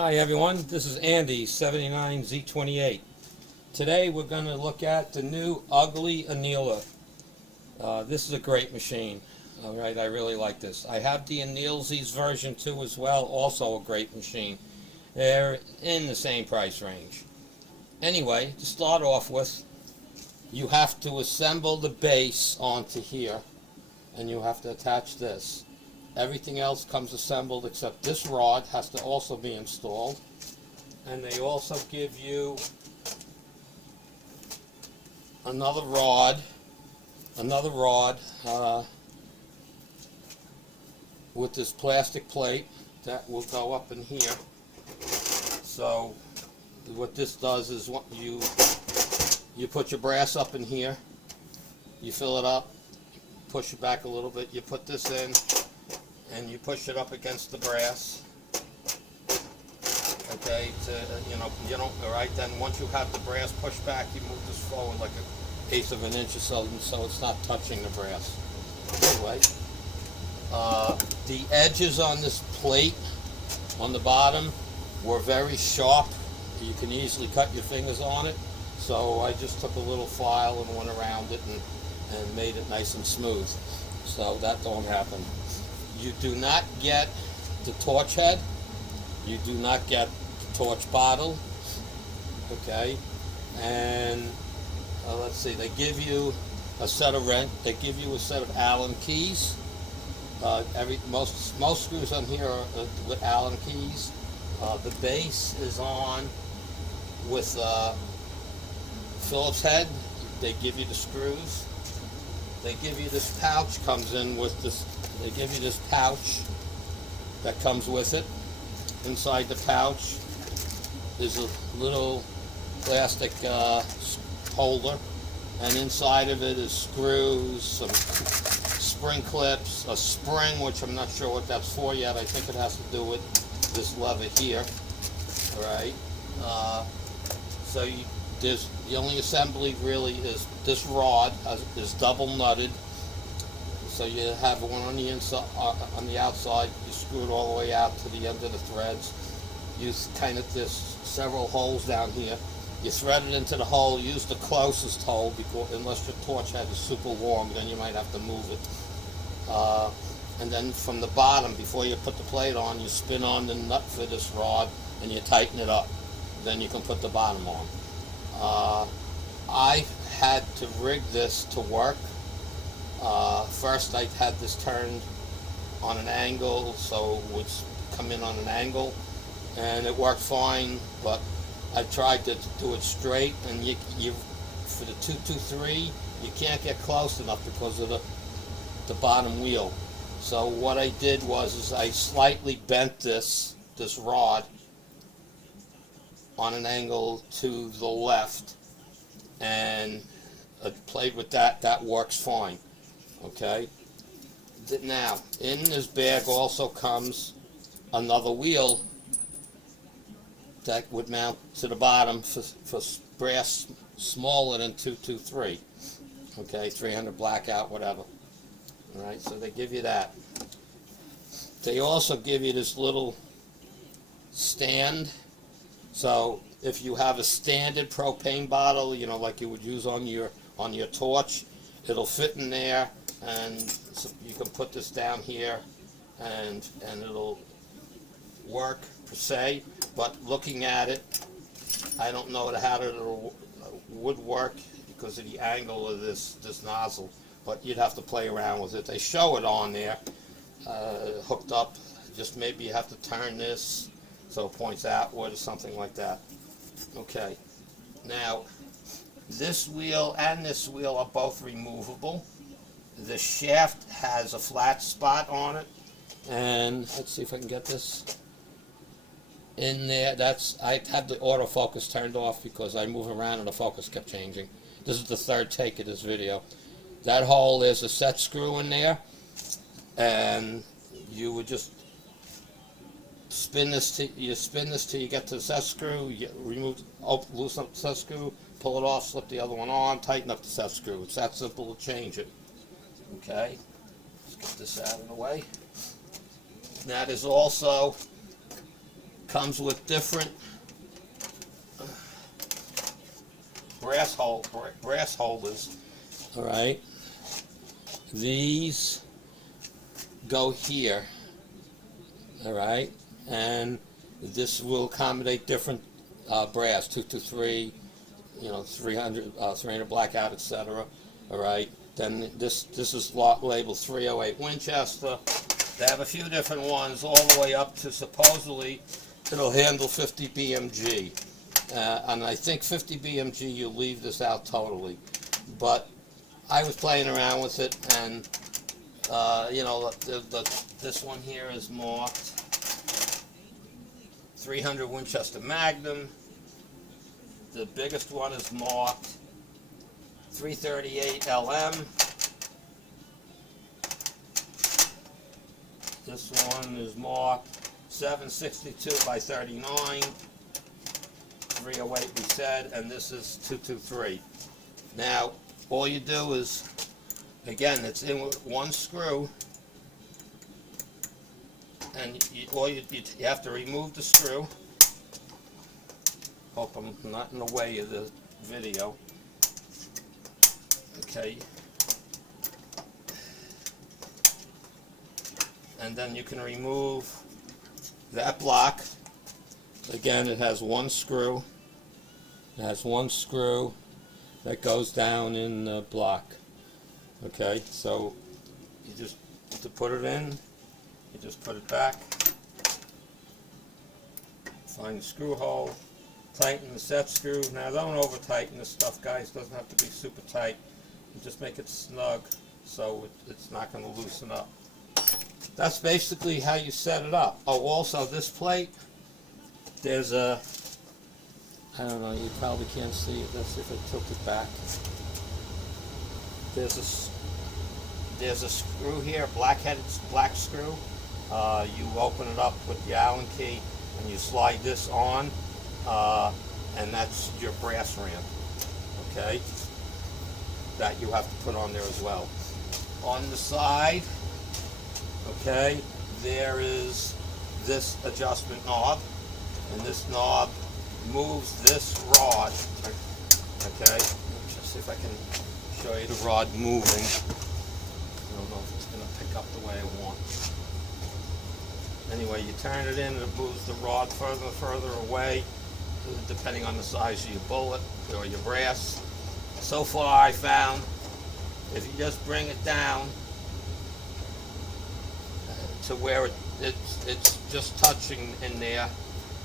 Hi everyone, this is Andy 79Z28. Today we're going to look at the new Ugly Annealer. This is a great machine. Alright, I really like this. I have the Annealzy's version 2 as well, also a great machine. They're in the same price range. Anyway, to start off with, you have to assemble the base onto here, and you have to attach this. Everything else comes assembled except this rod has to also be installed. And they also give you another rod with this plastic plate that will go up in here. So what this does is you put your brass up in here, you fill it up, push it back a little bit, you put this in, and you push it up against the brass. Okay, alright, then once you have the brass pushed back, you move this forward like an eighth of an inch or so it's not touching the brass. Anyway, the edges on this plate on the bottom were very sharp. You can easily cut your fingers on it. So I just took a little file and went around it and made it nice and smooth. So that don't happen. You do not get the torch head. You do not get the torch bottle. Okay, and let's see. They give you a set of They give you a set of Allen keys. Most screws on here are with Allen keys. The base is on with Phillips head. They give you the screws. They give you this pouch. Comes in with this. They give you this pouch that comes with it. Inside the pouch is a little plastic holder, and inside of it is screws, some spring clips, a spring, which I'm not sure what that's for yet. I think it has to do with this lever here. All right. So the only assembly really is this rod is double nutted. So you have one on the inside, on the outside. You screw it all the way out to the end of the threads. There's several holes down here. You thread it into the hole. Use the closest hole, because unless your torch head is super warm, then you might have to move it. And then from the bottom, before you put the plate on, you spin on the nut for this rod and you tighten it up. Then you can put the bottom on. I had to rig this to work. First I had this turned on an angle, so it would come in on an angle, and it worked fine, but I tried to do it straight, and you for the 223 you can't get close enough because of the bottom wheel. So what I did was I slightly bent this rod on an angle to the left, and I played with that. That works fine. Okay. Now, in this bag also comes another wheel that would mount to the bottom for brass smaller than 223. Okay, 300 blackout, whatever. All right, so they give you that. They also give you this little stand. So if you have a standard propane bottle, like you would use on your torch, it'll fit in there, and so you can put this down here, and it'll work per se. But looking at it, I don't know how it would work because of the angle of this nozzle. But you'd have to play around with it. They show it on there, hooked up. Just maybe you have to turn this so it points outward or something like that. Okay. Now, this wheel and this wheel are both removable. The shaft has a flat spot on it, and let's see if I can get this in there. I had the autofocus turned off because I move around and the focus kept changing. This is the third take of this video. That hole, there's a set screw in there, and you would just spin this till you get to the set screw. You loosen up the set screw, pull it off, slip the other one on, tighten up the set screw. It's that simple to change it. Okay, let's get this out of the way. Now there's also comes with different brass holders. All right, these go here. All right, and this will accommodate different brass, 223, 300 blackout, etc. All right. Then this is labeled 308 Winchester. They have a few different ones, all the way up to supposedly it'll handle 50 BMG. And I think 50 BMG, you leave this out totally. But I was playing around with it, and this one here is marked 300 Winchester Magnum. The biggest one is marked 338 LM. This one is marked 762 by 39. 308 we said, and this is 223. Now, all you do is, again, it's in with one screw, and you have to remove the screw. Hope I'm not in the way of the video. Okay. And then you can remove that block. Again, it has one screw. It has one screw that goes down in the block. Okay, so you just, to put it in, you just put it back. Find the screw hole. Tighten the set screw. Now don't over tighten this stuff, guys. It doesn't have to be super tight. You just make it snug so it's not going to loosen up. That's basically how you set it up. Oh, also this plate, there's a, I don't know, you probably can't see it. Let's see if I tilt it back. There's a screw here, black screw. You open it up with the Allen key and you slide this on, and that's your brass ramp. Okay, that you have to put on there as well. On the side, okay, there is this adjustment knob, and this knob moves this rod. Okay, let's just see if I can show you the rod moving. I don't know if it's going to pick up the way I want. Anyway, you turn it in and it moves the rod further and further away, depending on the size of your bullet or your brass. So far I found, if you just bring it down to where it's just touching in there,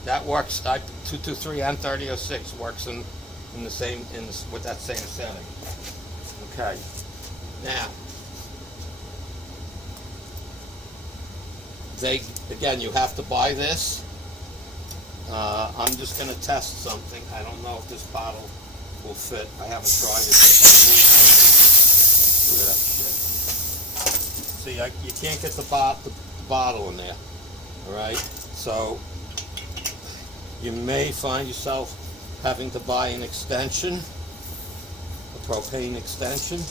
that works. 223 and 3006 works in the same with that same setting. Okay. Now, again, you have to buy this. I'm just going to test something. I don't know if this bottle will fit. I haven't tried it. Look at that shit. See, you can't get the bottle in there. All right. So you may find yourself having to buy an extension, a propane extension.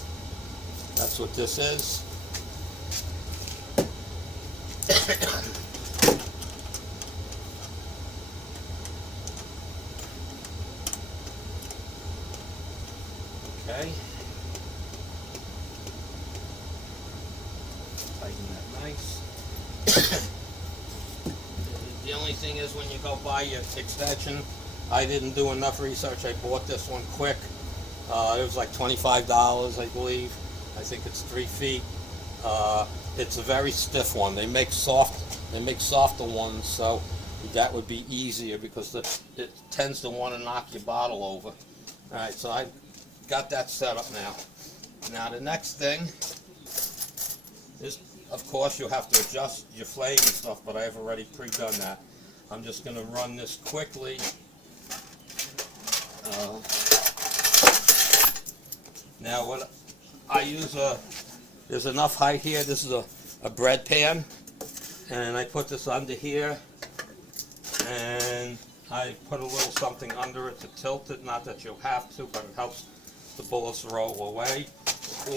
That's what this is. Okay. Tighten that nice. The only thing is, when you go buy your extension, I didn't do enough research. I bought this one quick. It was like $25, I believe. I think it's 3 feet. It's a very stiff one. They make softer ones, so that would be easier because it tends to want to knock your bottle over. All right, so I got that set up now. Now the next thing is, of course, you have to adjust your flame and stuff, but I've already pre-done that. I'm just going to run this quickly. Now what I use, there's enough height here. This is a bread pan, and I put this under here, and I put a little something under it to tilt it. Not that you'll have to, but it helps the bullets roll away.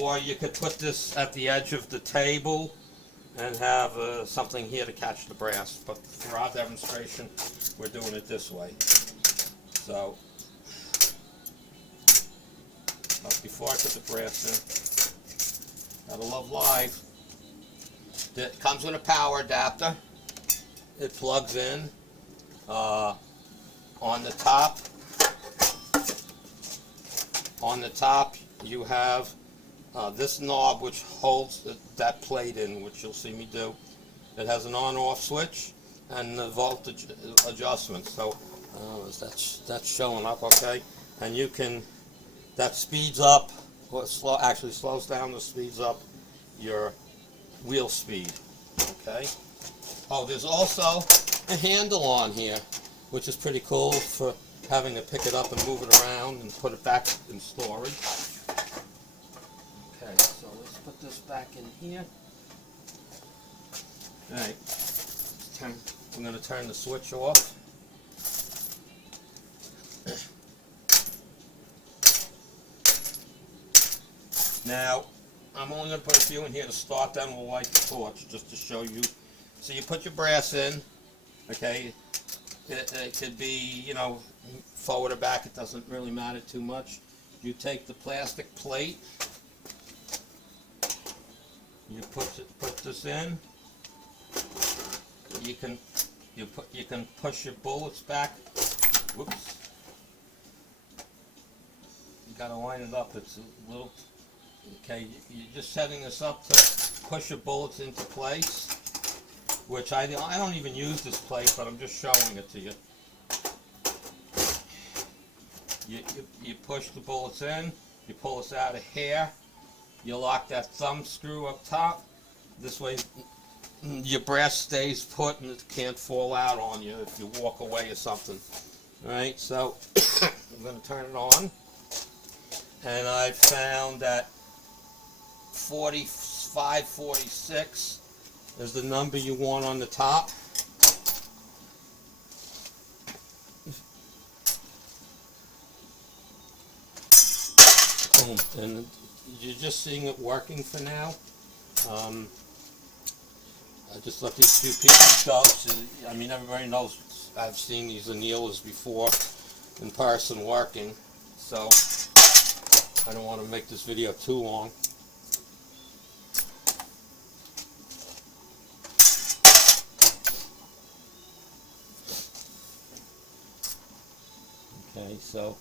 Or you could put this at the edge of the table and have something here to catch the brass. But for our demonstration, we're doing it this way. So, before I put the brass in, gotta love live. It comes with a power adapter. It plugs in on the top. On the top, you have this knob which holds that plate in, which you'll see me do. It has an on-off switch and the voltage adjustment. So that's showing up, okay? And you can, that speeds up, or actually slows down or speeds up your wheel speed, okay? Oh, there's also a handle on here, which is pretty cool for having to pick it up and move it around and put it back in storage. Okay, so let's put this back in here. Alright, I'm going to turn the switch off. Now, I'm only going to put a few in here to start, then we'll light the torch just to show you. So you put your brass in, okay, it could be, you know, forward or back, it doesn't really matter too much. You take the plastic plate, you put this in, you can push your bullets back, whoops, you gotta line it up, it's a little, okay, you're just setting this up to push your bullets into place, which I don't even use this plate, but I'm just showing it to you. You push the bullets in, you pull this out of here, you lock that thumb screw up top, this way your brass stays put and it can't fall out on you if you walk away or something. Alright, so I'm going to turn it on, and I found that 4546 is the number you want on the top. Boom. And you're just seeing it working for now. I just let these few pieces go. So, I mean, everybody knows I've seen these annealers before in person working, so I don't want to make this video too long. Okay, so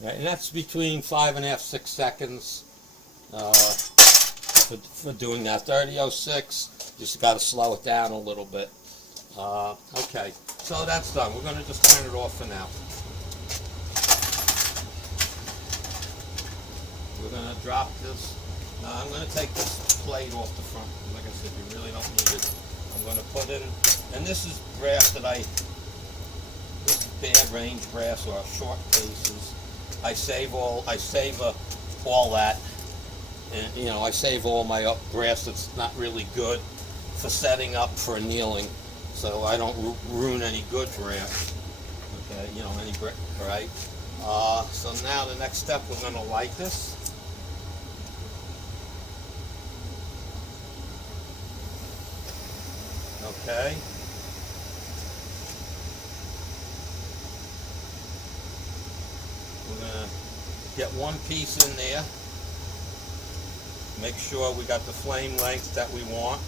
yeah, and that's between 5.5 to 6 seconds for doing that. 30:06, just got to slow it down a little bit. Okay, so that's done. We're going to just turn it off for now. We're going to drop this. I'm going to take this plate off the front. Like I said, you really don't need it. I'm going to put in, and this is brass that this is bad range brass or short cases. I save all that, and you know, I save all my brass that's not really good for setting up for annealing, so I don't ruin any good brass. Okay, you know, any brass, right? So now the next step, we're going to light this. Okay. We're going to get one piece in there. Make sure we got the flame length that we want.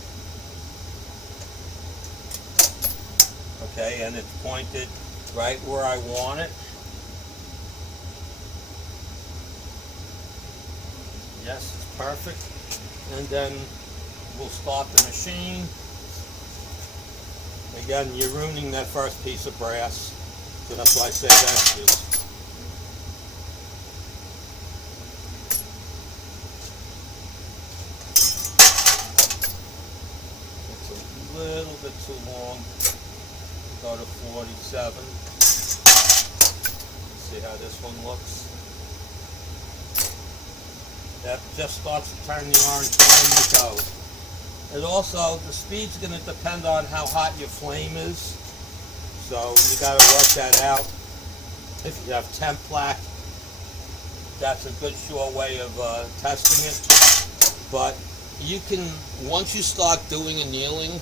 Okay, and it's pointed right where I want it. Yes, it's perfect. And then we'll start the machine. Again, you're ruining that first piece of brass, so that's why I say extras. It's a little bit too long. Go to 47. See how this one looks. That just starts to turn the orange flame to go. And also, the speed's going to depend on how hot your flame is. So you got to work that out. If you have temp black, that's a good sure way of testing it. But you can, once you start doing annealing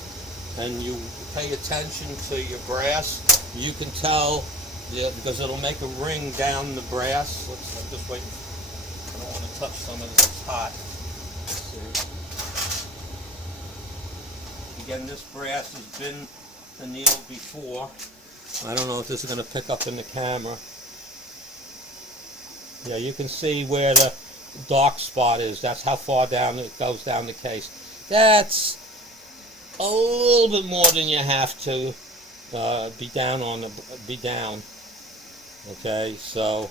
and you pay attention to your brass, you can tell, because it'll make a ring down the brass. I'm just waiting. I don't want to touch some of this. It's hot. Let's see. Again, this brass has been annealed before. I don't know if this is going to pick up in the camera. Yeah, you can see where the dark spot is. That's how far down it goes down the case. That's a little bit more than you have to be down. Okay, so,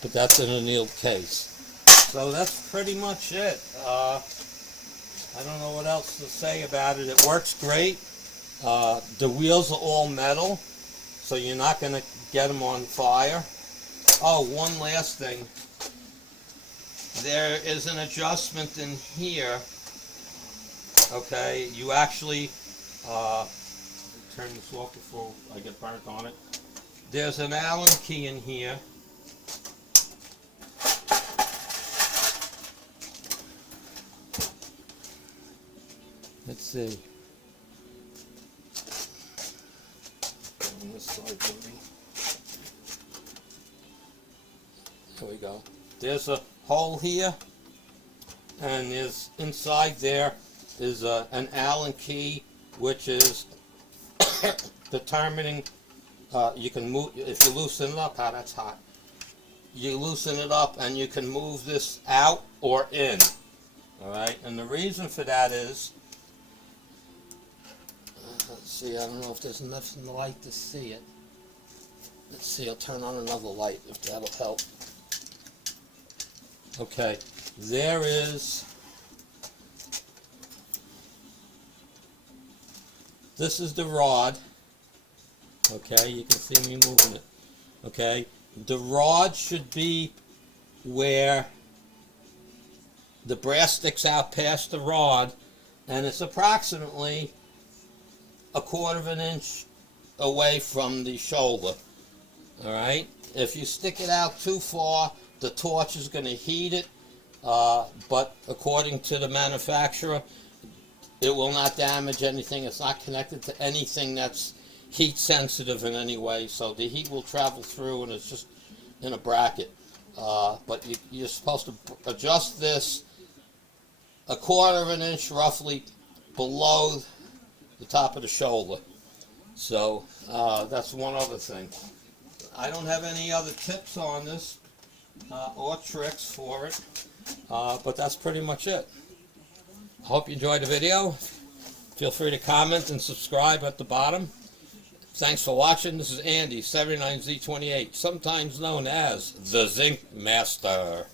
but that's an annealed case. So that's pretty much it. I don't know what else to say about it. It works great. The wheels are all metal, so you're not going to get them on fire. Oh, one last thing. There is an adjustment in here. Okay, you actually turn this off before I get burnt on it. There's an Allen key in here. Let's see. On this side, maybe. There we go. There's a hole here, and there's inside there is an Allen key, which is determining. You can move if you loosen it up. Ah, that's hot. You loosen it up, and you can move this out or in. All right, and the reason for that is. Let's see. I don't know if there's enough in the light to see it. Let's see. I'll turn on another light if that'll help. Okay, there is, this is the rod. Okay, you can see me moving it. Okay, the rod should be where the brass sticks out past the rod, and it's approximately 1/4 of an inch away from the shoulder. All right, if you stick it out too far, the torch is going to heat it, but according to the manufacturer, it will not damage anything. It's not connected to anything that's heat sensitive in any way, so the heat will travel through, and it's just in a bracket. But you're supposed to adjust this 1/4 of an inch roughly below the top of the shoulder. So that's one other thing. I don't have any other tips on this. Or tricks for it, but that's pretty much it. I hope you enjoyed the video. Feel free to comment and subscribe at the bottom. Thanks for watching. This is Andy, 79Z28, sometimes known as the Zinc Master.